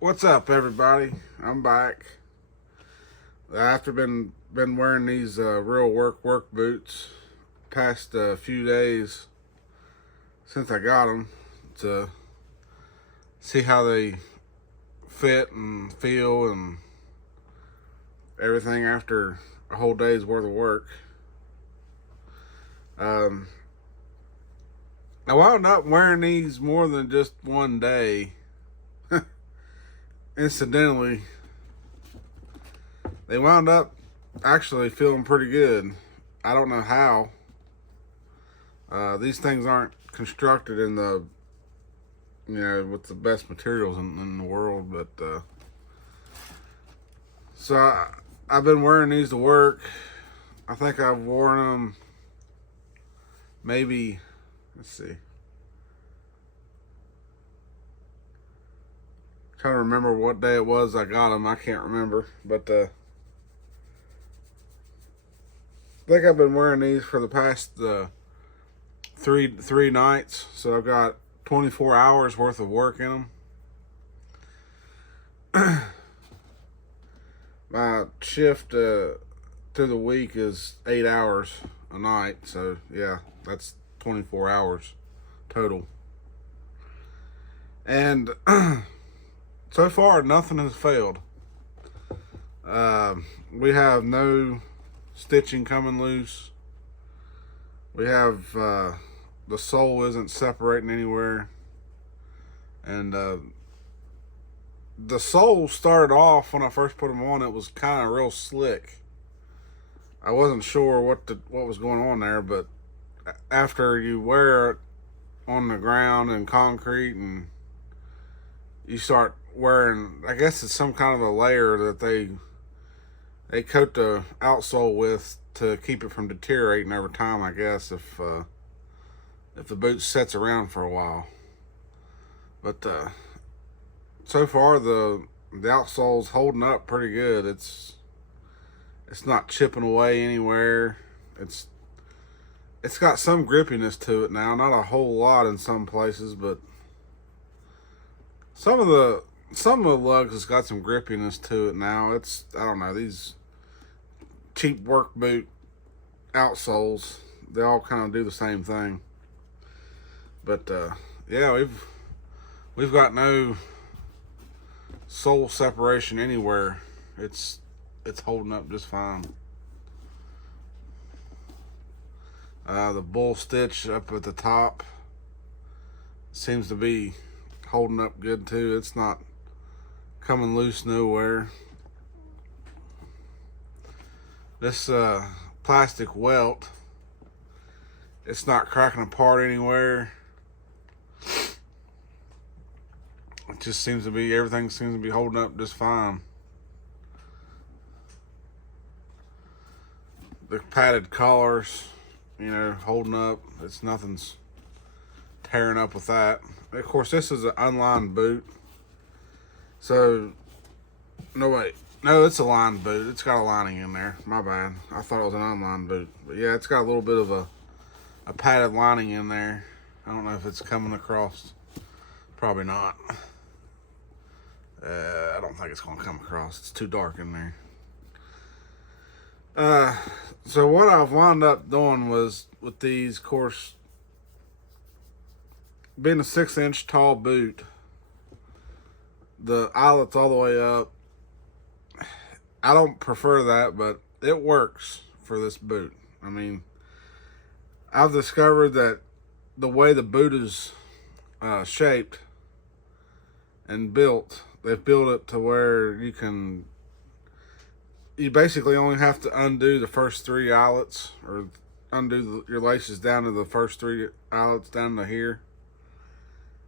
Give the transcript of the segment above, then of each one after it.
What's up, everybody? I'm back after been wearing these real work boots past a few days since I got them to see how they fit and feel and everything after a whole day's worth of work. Um, I wound up wearing these more than just one day. Incidentally, they wound up actually feeling pretty good. I don't know how. These things aren't constructed in the, with the best materials in the world, but I've been wearing these to work. I think I've worn them maybe, let's see. Trying to remember what day it was I got them. I can't remember, but I think I've been wearing these for the past three nights. So I've got 24 hours worth of work in them. My shift through the week is 8 hours a night. So yeah, that's 24 hours total. And so far, nothing has failed. We have no stitching coming loose. We have the sole isn't separating anywhere. And the sole started off when I first put them on. It was kind of real slick. I wasn't sure what was going on there, but after you wear it on the ground and concrete, and you start wearing, I guess it's some kind of a layer that they coat the outsole with to keep it from deteriorating over time. I guess if the boot sits around for a while, but so far the outsole's holding up pretty good. It's not chipping away anywhere. It's got some grippiness to it now, not a whole lot in some places, but some of the lugs has got some grippiness to it now. I don't know, these cheap work boot outsoles, they all kind of do the same thing. But yeah, we've got no sole separation anywhere. It's holding up just fine. The bull stitch up at the top seems to be holding up good too. It's not coming loose nowhere. This plastic welt, it's not cracking apart anywhere. It just seems to be, everything seems to be holding up just fine. The padded collars, holding up. Nothing's tearing up with that. Of course, this is an unlined boot. So, no, it's a lined boot. It's got a lining in there. My bad. I thought it was an unlined boot. But yeah, it's got a little bit of a padded lining in there. I don't know if it's coming across. Probably not. I don't think it's going to come across. It's too dark in there. So what I've wound up doing was, with these, of course, being a 6-inch tall boot, the eyelet's all the way up. I don't prefer that, but it works for this boot. I mean, I've discovered that the way the boot is shaped and built, they've built it to where you basically only have to undo the first 3 eyelets, or undo your laces down to the first 3 eyelets down to here.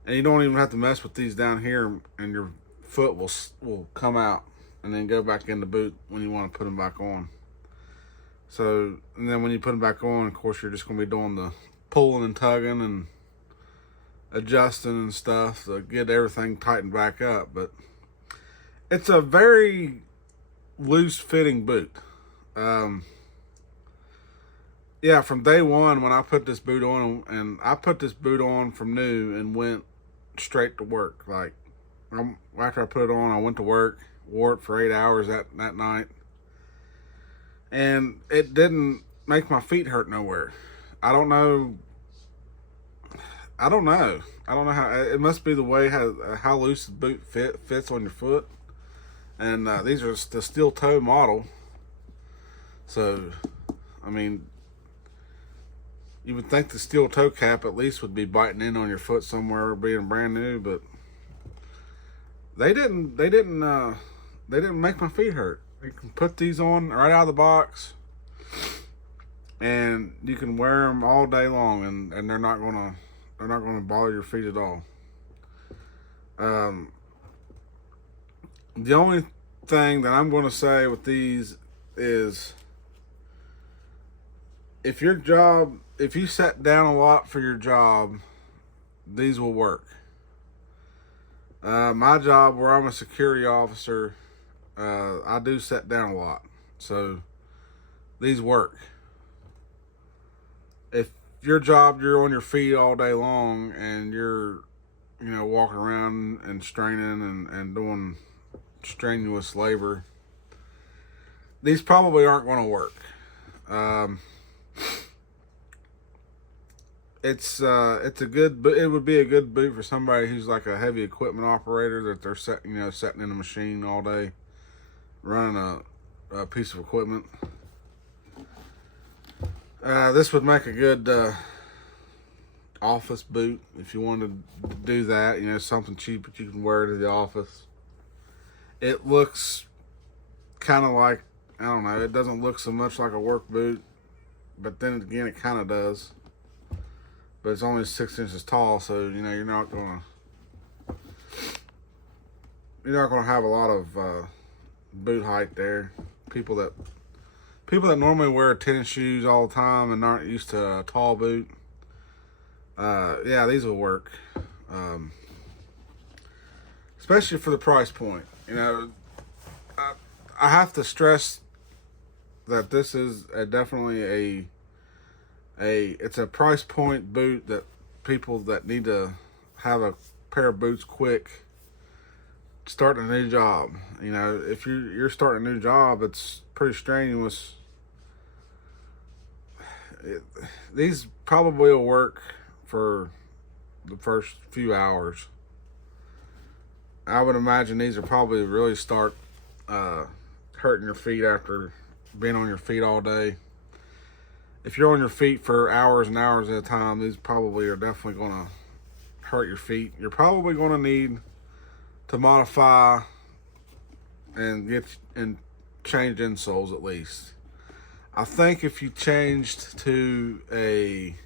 And you don't even have to mess with these down here, and your foot will come out and then go back in the boot when you want to put them back on. So, and then when you put them back on, of course, you're just going to be doing the pulling and tugging and adjusting and stuff to get everything tightened back up. But it's a very loose fitting boot. Yeah, from day one when I put this boot on, and I put this boot on from new and went straight to work. Like, after I put it on, I went to work, wore it for 8 hours that night, and it didn't make my feet hurt nowhere. I don't know. I don't know. I don't know how. It must be the way how loose the boot fits on your foot. And these are the steel toe model. So, I mean, you would think the steel toe cap at least would be biting in on your foot somewhere, being brand new, but they didn't. They didn't make my feet hurt. You can put these on right out of the box, and you can wear them all day long, and they're not gonna bother your feet at all. The only thing that I'm going to say with these is, if you sat down a lot for your job, these will work. My job, where I'm a security officer, I do sit down a lot, so these work. If your job, you're on your feet all day long and you're, walking around and straining and doing strenuous labor, these probably aren't going to work. It would be a good boot for somebody who's like a heavy equipment operator, that they're sitting in a machine all day, running a piece of equipment. This would make a good office boot if you wanted to do that. Something cheap that you can wear to the office. It looks kind of like, I don't know, it doesn't look so much like a work boot, but then again, it kind of does. But it's only 6 inches tall, so you're not gonna have a lot of boot height there. People that normally wear tennis shoes all the time and aren't used to a tall boot, yeah, these will work. Especially for the price point. I have to stress that this is definitely it's a price point boot that people that need to have a pair of boots quick, starting a new job. If you're starting a new job, it's pretty strenuous. These probably will work for the first few hours. I would imagine these will probably really start hurting your feet after being on your feet all day. If you're on your feet for hours and hours at a time, these probably are definitely going to hurt your feet. You're probably going to need to modify and change insoles at least. I think if you changed to a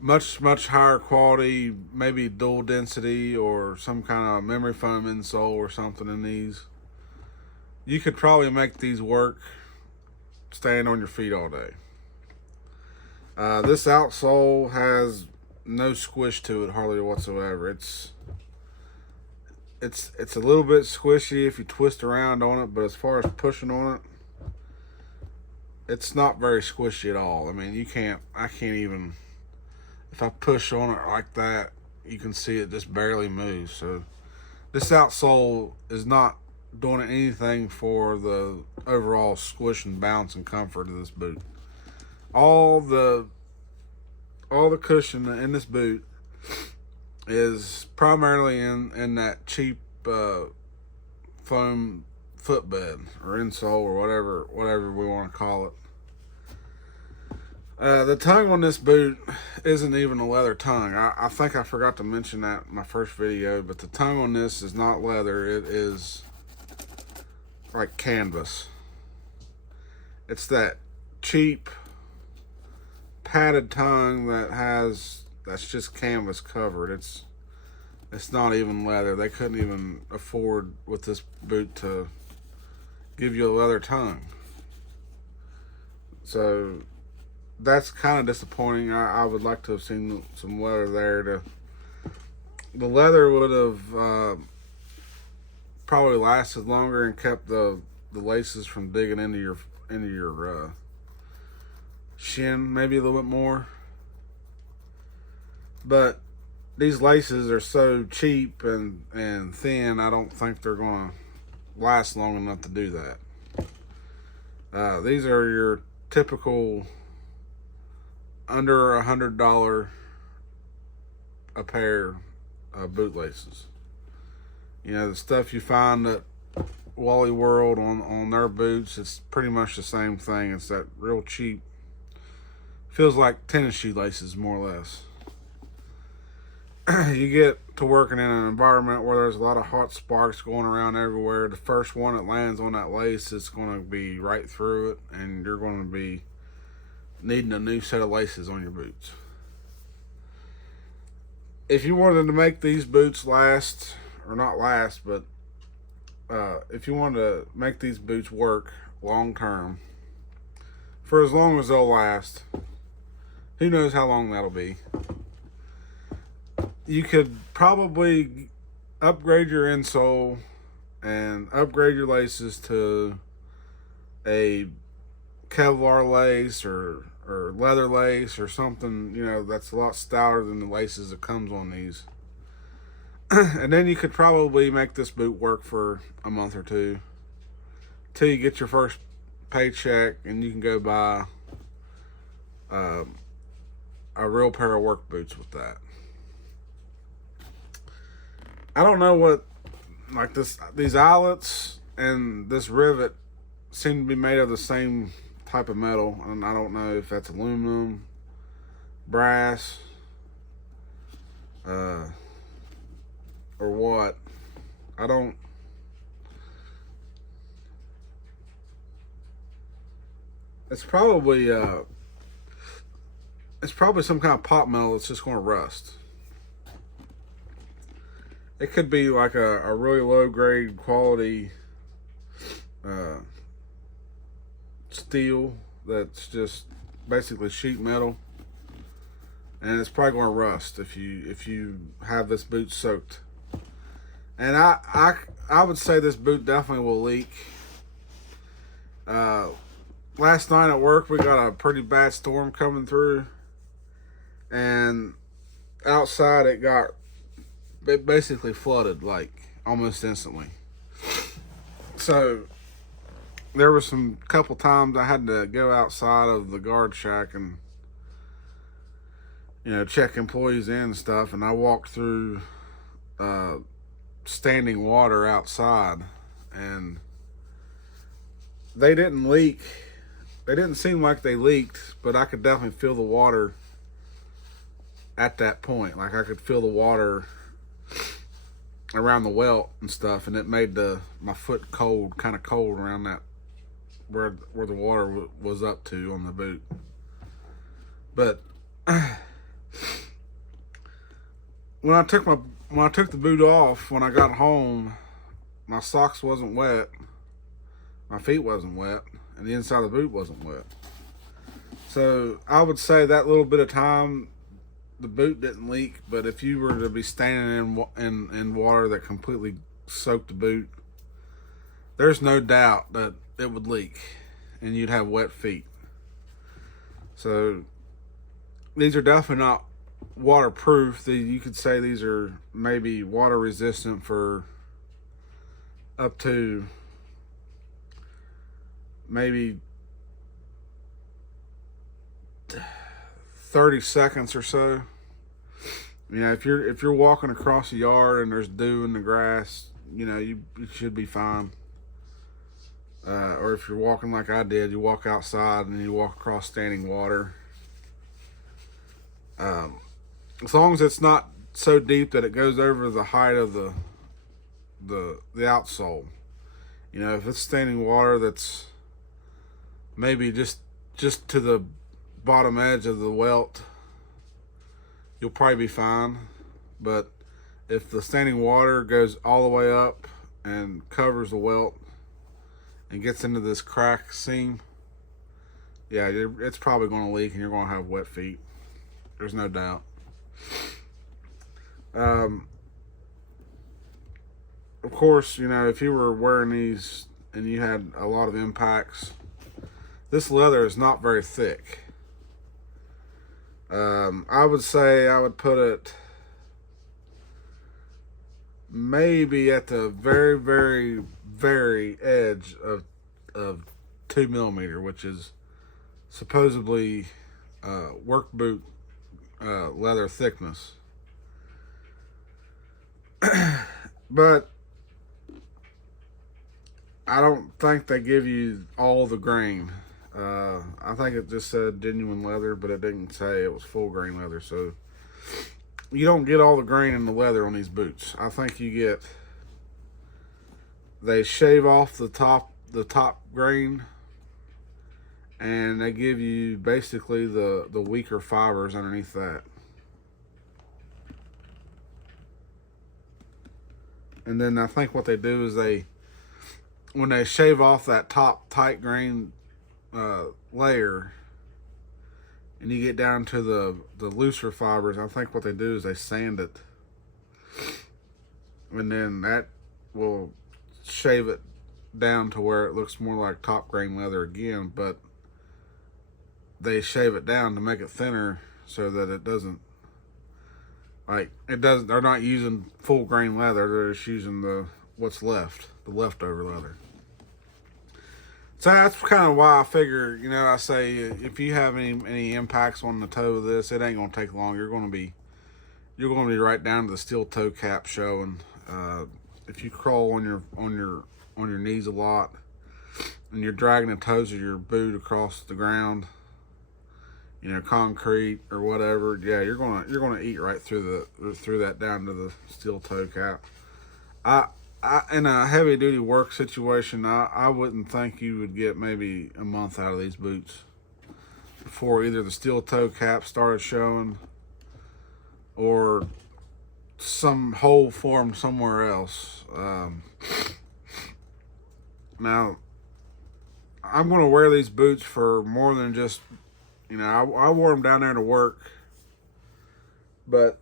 much higher quality, maybe dual density or some kind of memory foam insole or something in these, you could probably make these work staying on your feet all day. This outsole has no squish to it hardly whatsoever. It's a little bit squishy if you twist around on it, but as far as pushing on it, it's not very squishy at all. I mean, I can't even, if I push on it like that, you can see it just barely moves. So this outsole is not doing anything for the overall squish and bounce and comfort of this boot. All the cushion in this boot is primarily in that cheap foam footbed or insole or whatever we want to call it. The tongue on this boot isn't even a leather tongue. I think I forgot to mention that in my first video, but the tongue on this is not leather. It is like canvas. It's that cheap padded tongue that's just canvas covered. It's not even leather. They couldn't even afford with this boot to give you a leather tongue. So that's kind of disappointing. I would like to have seen some leather there. The leather would have probably lasted longer and kept the laces from digging into your shin maybe a little bit more. But these laces are so cheap and thin, I don't think they're going to last long enough to do that. These are your typical under $100 a pair of boot laces. You know, the stuff you find at Wally World on their boots, it's pretty much the same thing. It's that real cheap, feels like tennis shoe laces more or less. You get to working in an environment where there's a lot of hot sparks going around everywhere. The first one that lands on that lace, it's going to be right through it, and you're going to be needing a new set of laces on your boots. If you wanted to make these boots last, or not last, but if you wanted to make these boots work long term, for as long as they'll last, who knows how long that'll be, you could probably upgrade your insole and upgrade your laces to a Kevlar lace or leather lace or something, you know, that's a lot stouter than the laces that comes on these. And then you could probably make this boot work for a month or two till you get your first paycheck and you can go buy a real pair of work boots with that. I don't know what, like these eyelets and this rivet seem to be made of the same type of metal, and I don't know if that's aluminum, brass, or what. I don't. It's probably some kind of pot metal that's just going to rust. It could be like a really low grade quality steel that's just basically sheet metal, and it's probably going to rust if you have this boot soaked. And I would say this boot definitely will leak. Last night at work we got a pretty bad storm coming through, and outside it basically flooded like almost instantly. So there was some couple times I had to go outside of the guard shack and, you know, check employees in and stuff, and I walked through standing water outside, and they didn't leak. They didn't seem like they leaked, but I could definitely feel the water at that point. Like I could feel the water around the welt and stuff, and it made my foot cold, kind of cold around that where the water was up to on the boot. But when I took the boot off, when I got home, my socks wasn't wet, my feet wasn't wet, and the inside of the boot wasn't wet. So I would say that little bit of time, the boot didn't leak. But if you were to be standing in water that completely soaked the boot, there's no doubt that it would leak and you'd have wet feet. So these are definitely not waterproof. You could say these are maybe water resistant for up to maybe 30 seconds or so. You know, if you're walking across the yard and there's dew in the grass, you know, you should be fine. Or if you're walking like I did, you walk outside and you walk across standing water. As long as it's not so deep that it goes over the height of the outsole. You know, if it's standing water that's maybe just to the bottom edge of the welt, you'll probably be fine. But if the standing water goes all the way up and covers the welt and gets into this crack seam, yeah, it's probably going to leak and you're going to have wet feet. There's no doubt. Of course, you know, if you were wearing these and you had a lot of impacts, this leather is not very thick. I would say I would put it maybe at the very, very, very edge of 2 millimeter, which is supposedly work boot leather thickness. But I don't think they give you all the grain. I think it just said genuine leather, but it didn't say it was full grain leather. So you don't get all the grain in the leather on these boots. I think they shave off the top grain, and they give you basically the weaker fibers underneath that. And then I think what they do is when they shave off that top tight grain layer, and you get down to the looser fibers, I think what they do is they sand it, and then that will shave it down to where it looks more like top grain leather again. But they shave it down to make it thinner so that it doesn't, they're not using full grain leather. They're just using what's left, the leftover leather. So that's kind of why I figure, I say if you have any impacts on the toe of this, it ain't gonna take long. You're gonna be right down to the steel toe cap showing. If you crawl on your knees a lot and you're dragging the toes of your boot across the ground, concrete or whatever, yeah, you're gonna eat right through that down to the steel toe cap. In a heavy duty work situation, I wouldn't think you would get maybe a month out of these boots before either the steel toe cap started showing or some hole formed somewhere else. Now, I'm going to wear these boots for more than just, I wore them down there to work, but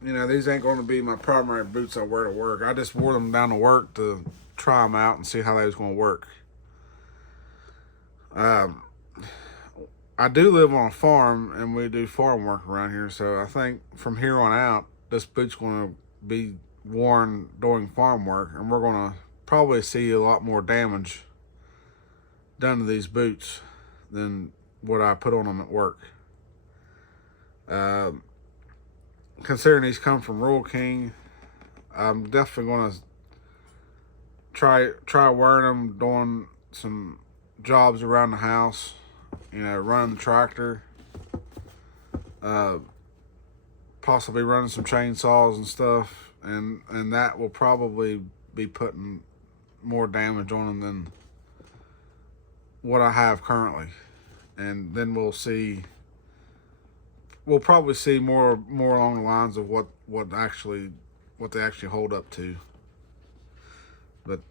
these ain't going to be my primary boots I wear to work. I just wore them down to work to try them out and see how they was going to work. I do live on a farm, and we do farm work around here, so I think from here on out, this boot's going to be worn during farm work, and we're going to probably see a lot more damage done to these boots than what I put on them at work. Considering these come from Rural King, I'm definitely going to try wearing them doing some jobs around the house, running the tractor, possibly running some chainsaws and stuff, and that will probably be putting more damage on them than what I have currently. And then we'll probably see more along the lines of what they actually hold up to. But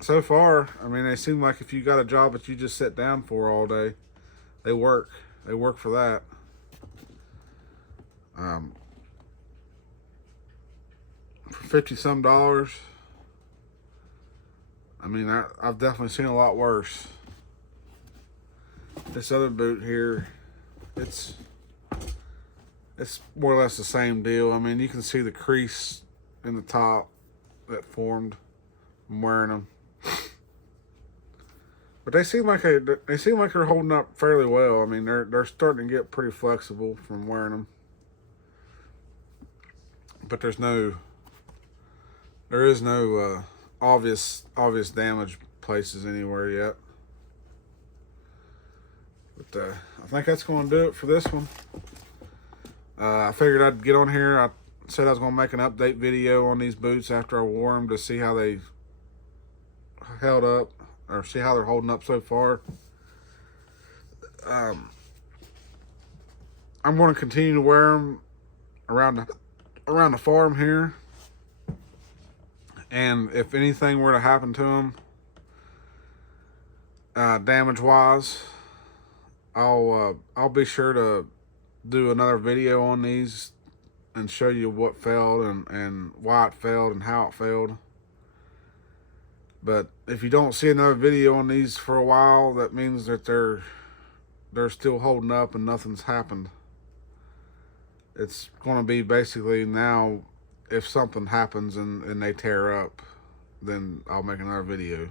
so far, they seem like if you got a job that you just sit down for all day, they work for that. For $50-some, I've definitely seen a lot worse. This other boot here, it's more or less the same deal. You can see the crease in the top that formed from wearing them, but they seem like they're holding up fairly well. They're starting to get pretty flexible from wearing them, but there is no obvious damage places anywhere yet. But I think that's going to do it for this one. I figured I'd get on here. I said I was going to make an update video on these boots after I wore them to see how they held up, or see how they're holding up so far. I'm going to continue to wear them around the farm here, and if anything were to happen to them, damage wise, I'll be sure to do another video on these and show you what failed and why it failed and how it failed. But if you don't see another video on these for a while, that means that they're still holding up and nothing's happened. it's going to be basically now, if something happens and they tear up, then I'll make another video.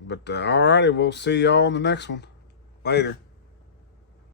But alrighty, we'll see y'all on the next one. Later.